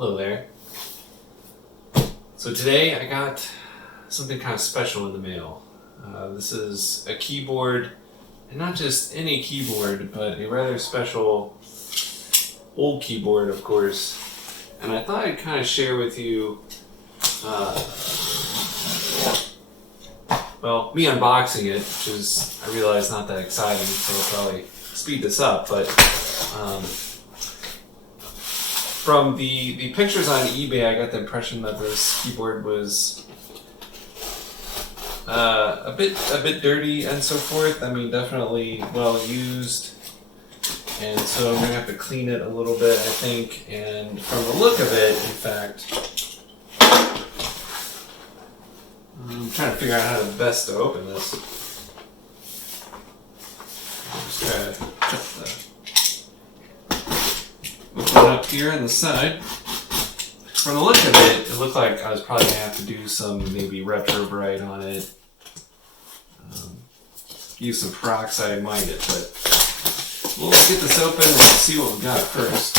Hello there. So today I got something kind of special in the mail. This is a keyboard, and not just any keyboard, but a rather special old keyboard, of course. And I thought I'd kind of share with you, well, me unboxing it, which is, I realize, not that exciting, so I'll probably speed this up, but from the pictures on eBay, I got the impression that this keyboard was a bit dirty and so forth. I mean, definitely well used, and so I'm gonna have to clean it a little bit, I think. And from the look of it, in fact, I'm trying to figure out how best to open this. I'll just try to cut open it up here on the side. From the look of it, it looked like I was probably gonna have to do some maybe retro bright on it. Use some peroxide, mind it, but we'll get this open and see what we got first.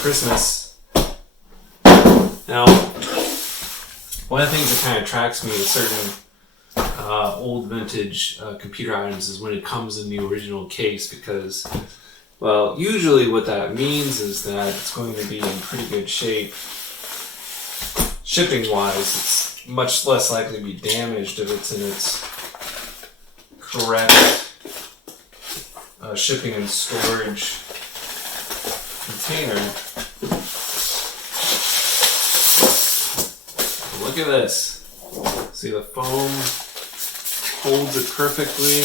Christmas. Now, one of the things that kind of attracts me to certain old vintage computer items is when it comes in the original case, because, well, usually what that means is that it's going to be in pretty good shape. Shipping wise, it's much less likely to be damaged if it's in its correct shipping and storage container. Look at this. See, the foam holds it perfectly.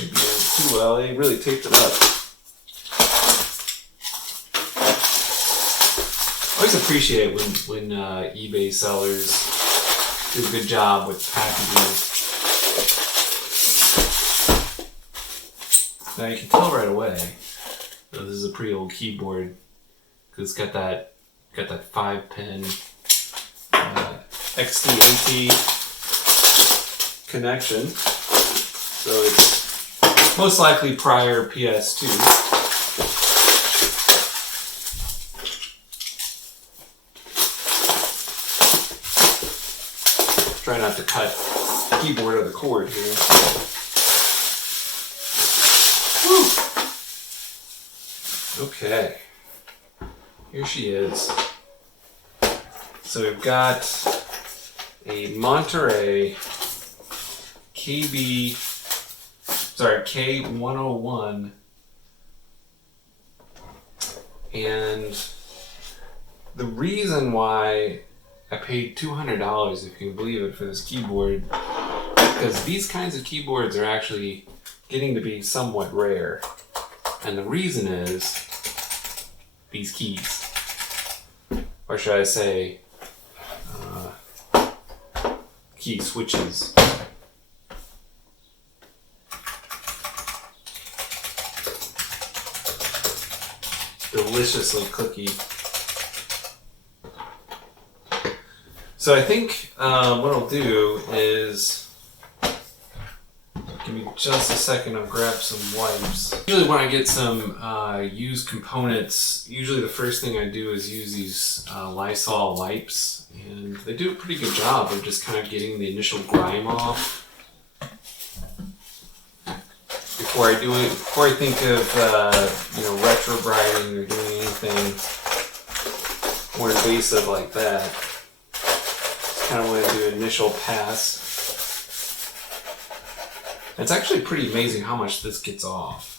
Maybe too well. They really taped it up. I always appreciate when eBay sellers do a good job with packaging. Now you can tell right away that this is a pretty old keyboard, because it's got that 5-pin XT-AT connection, so it's most likely prior PS2. Try not to cut the keyboard or the cord here. Woo! Okay, here she is. So we've got a Monterey K101, and the reason why I paid $200, if you can believe it, for this keyboard, because these kinds of keyboards are actually getting to be somewhat rare, and the reason is these keys, or should I say key switches. Deliciously clicky. So I think what I'll do is, give me just a second, I'll grab some wipes. Usually when I get some used components, usually the first thing I do is use these Lysol wipes, and they do a pretty good job of just kind of getting the initial grime off. Before I think of retro brighting or doing anything more invasive like that. Kind of want to do an initial pass. It's actually pretty amazing how much this gets off.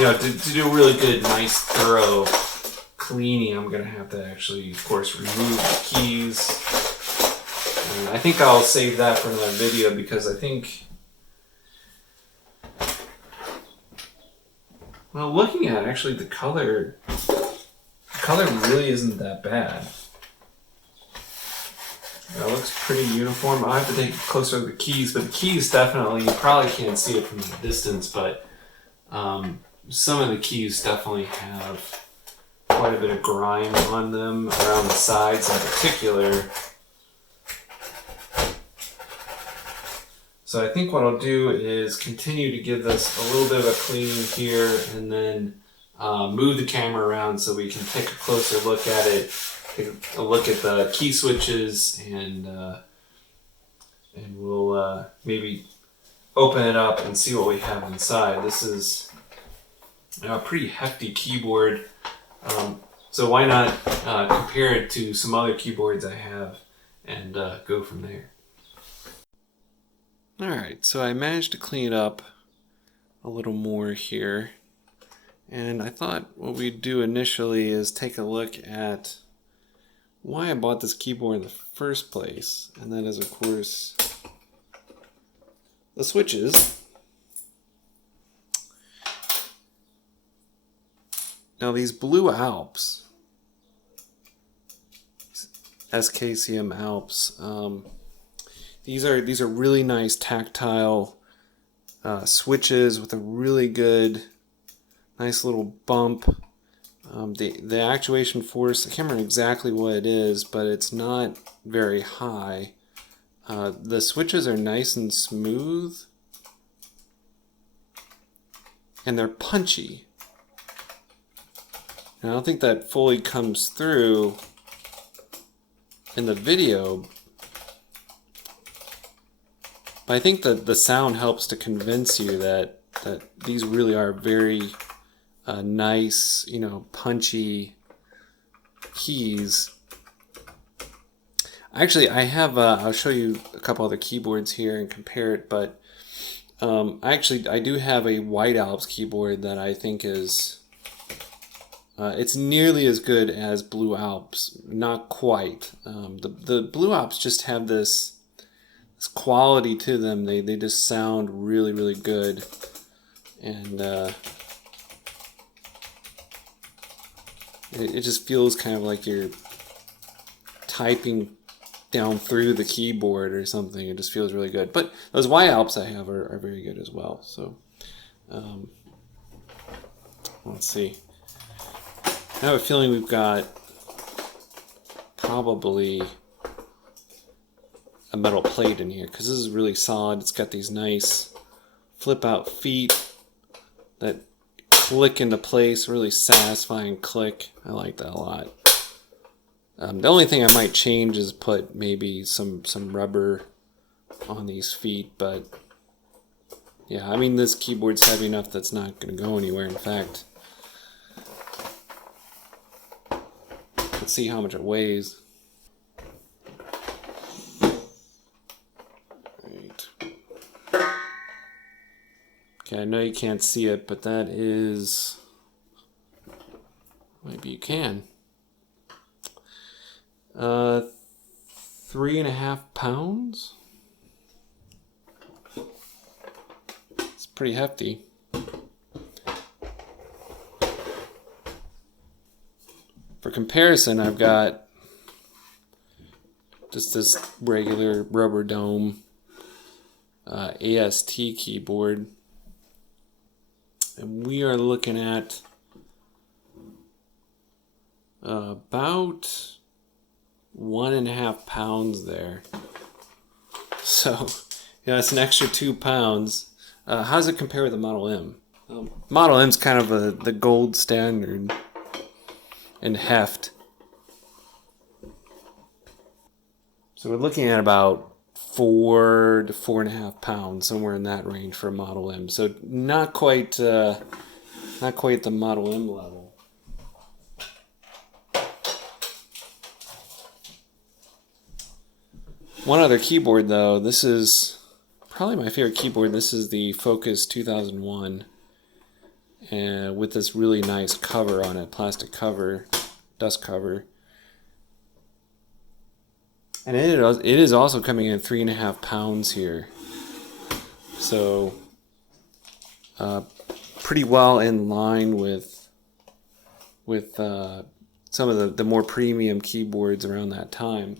To do a really good, nice, thorough cleaning, I'm going to have to actually, of course, remove the keys. And I think I'll save that for another video, because I think, well, looking at it, actually, the color really isn't that bad. It looks pretty uniform. I have to take a closer look at the keys, but the keys definitely, you probably can't see it from the distance, but some of the keys definitely have quite a bit of grime on them, around the sides in particular. So I think what I'll do is continue to give this a little bit of a clean here, and then move the camera around so we can take a closer look at it, take a look at the key switches, and we'll maybe open it up and see what we have inside. This is a pretty hefty keyboard, so why not compare it to some other keyboards I have and go from there. Alright, so I managed to clean it up a little more here, and I thought what we'd do initially is take a look at why I bought this keyboard in the first place, and that is of course the switches. Now these blue ALPS, SKCM ALPS, these are really nice tactile switches with a really good, nice little bump. The actuation force, I can't remember exactly what it is, but it's not very high. The switches are nice and smooth, and they're punchy. And I don't think that fully comes through in the video, but I think that the sound helps to convince you that these really are very nice, you know, punchy keys. Actually, I have, I'll show you a couple other keyboards here and compare it, but I do have a white ALPS keyboard that I think is, it's nearly as good as blue ALPS, not quite. The blue ALPS just have this quality to them. They just sound really, really good, and it just feels kind of like you're typing down through the keyboard or something. It just feels really good. But those Y ALPS I have are very good as well. So let's see. I have a feeling we've got probably a metal plate in here, because this is really solid. It's got these nice flip out feet that click into place, really satisfying click. I like that a lot. The only thing I might change is put maybe some rubber on these feet, but yeah, I mean, this keyboard's heavy enough that's not going to go anywhere. In fact, let's see how much it weighs. Okay, I know you can't see it, but that is, maybe you can, 3.5 pounds. It's pretty hefty. For comparison, I've got just this regular rubber dome AST keyboard, and we are looking at about 1.5 pounds there. So, yeah, it's an extra 2 pounds. How does it compare with the Model M? Model M's kind of the gold standard in heft. So we're looking at about 4 to 4.5 pounds, somewhere in that range for a Model M. So not quite the Model M level. One other keyboard though, this is probably my favorite keyboard. This is the Focus 2001, and with this really nice cover on it, plastic cover, dust cover. And it is also coming in 3.5 pounds here. So pretty well in line with some of the more premium keyboards around that time.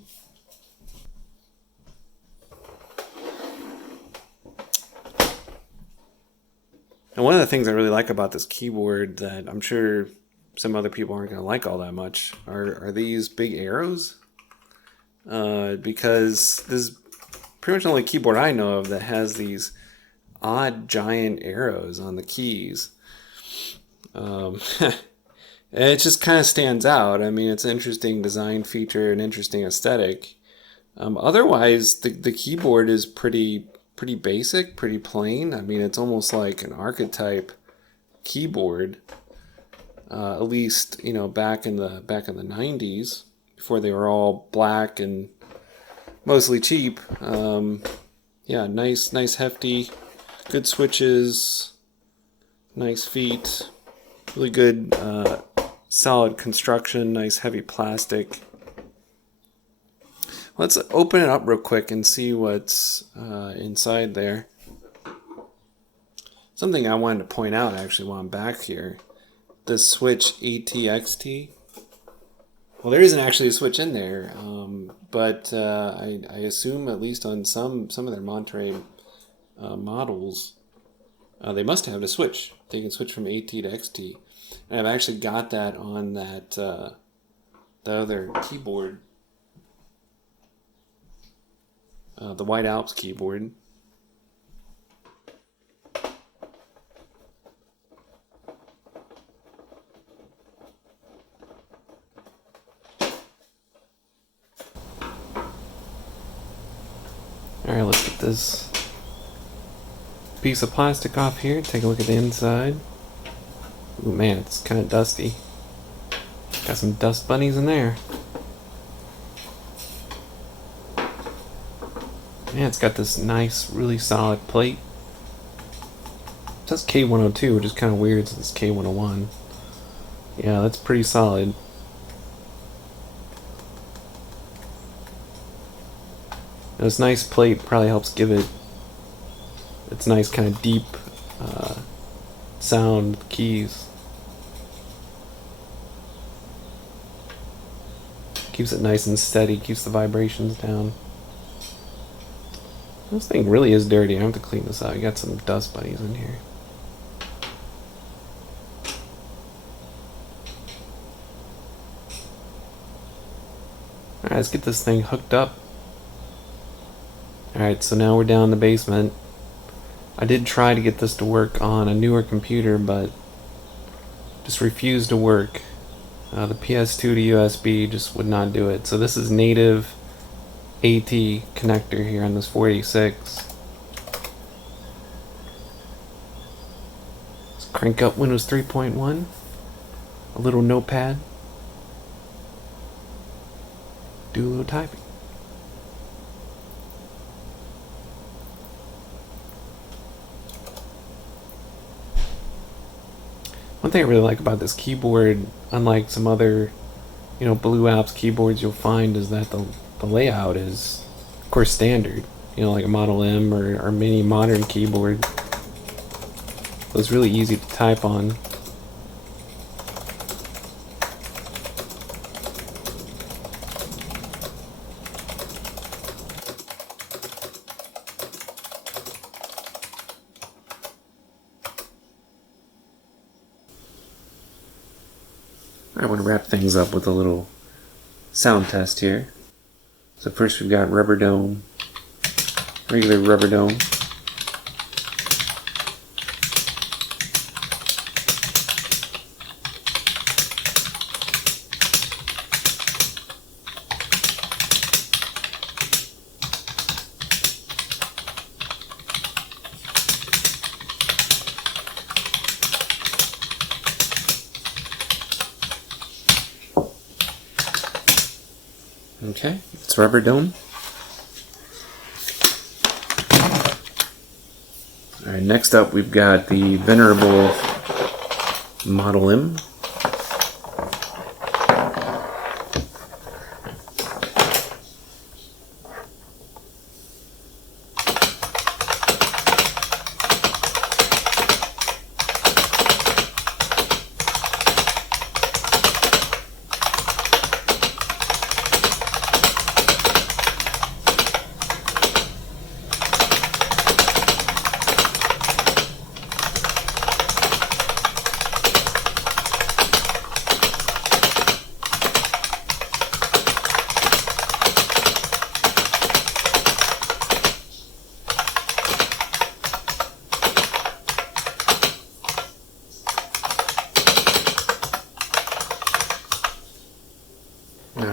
And one of the things I really like about this keyboard that I'm sure some other people aren't going to like all that much are these big arrows. Because this pretty much the only keyboard I know of that has these odd giant arrows on the keys. It just kind of stands out. I mean, it's an interesting design feature, an interesting aesthetic. Otherwise, the keyboard is pretty basic, pretty plain. I mean, it's almost like an archetype keyboard. At least, you know, back in the 90s, before they were all black and mostly cheap. Yeah, nice hefty, good switches, nice feet, really good solid construction, nice heavy plastic. Let's open it up real quick and see what's inside there. Something I wanted to point out actually while I'm back here. The switch ATXT. Well, there isn't actually a switch in there, but I assume at least on some of their Monterey models, they must have a switch. They can switch from AT to XT, and I've actually got that on that the other keyboard, the White Alps keyboard. Alright, let's get this piece of plastic off here, take a look at the inside. Ooh man, it's kind of dusty. Got some dust bunnies in there. Yeah, it's got this nice, really solid plate. It says K102, which is kind of weird since it's K101. Yeah, that's pretty solid. This nice plate probably helps give it its nice kind of deep sound with keys. Keeps it nice and steady, keeps the vibrations down. This thing really is dirty. I have to clean this out. You got some dust bunnies in here. Alright, let's get this thing hooked up. Alright, so now we're down in the basement. I did try to get this to work on a newer computer, but just refused to work. The PS2 to USB just would not do it. So this is native AT connector here on this 486. Let's crank up Windows 3.1. A little notepad. Do a little typing. One thing I really like about this keyboard, unlike some other, you know, Blue Alps keyboards you'll find, is that the layout is, of course, standard. You know, like a Model M or mini modern keyboard. So it's really easy to type on. I want to wrap things up with a little sound test here. So first we've got rubber dome, regular rubber dome. Okay, it's rubber dome. Alright, next up we've got the venerable Model M.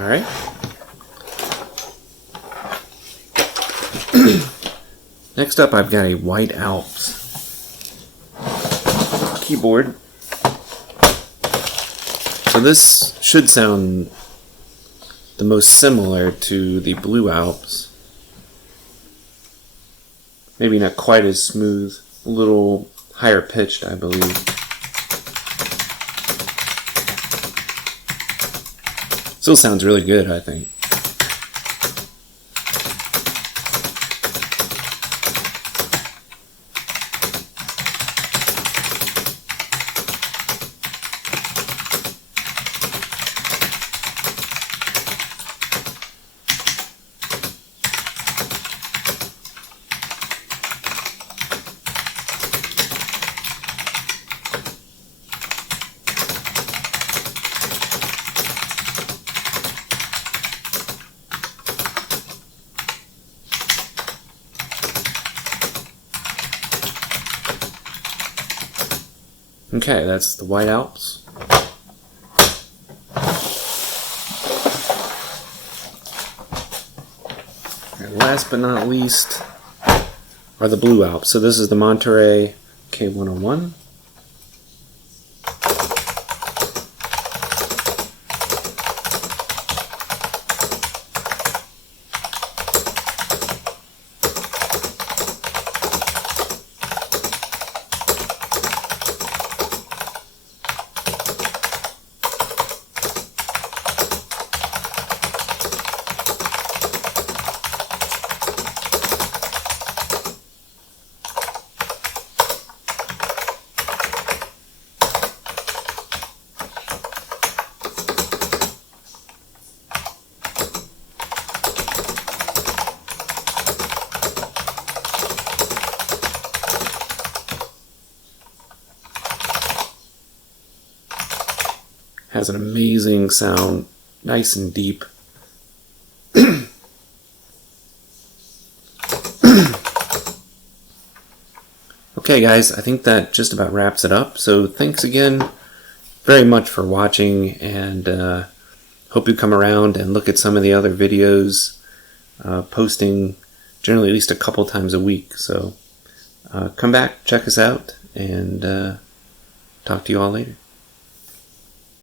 Alright. Next up, I've got a White Alps keyboard. So this should sound the most similar to the Blue Alps. Maybe not quite as smooth, a little higher pitched, I believe. Still sounds really good, I think. Okay, that's the White Alps. And last but not least are the Blue Alps. So this is the Monterey K101. Has an amazing sound, nice and deep. Okay guys, I think that just about wraps it up. So thanks again very much for watching, and hope you come around and look at some of the other videos, posting generally at least a couple times a week. So come back, check us out, and talk to you all later.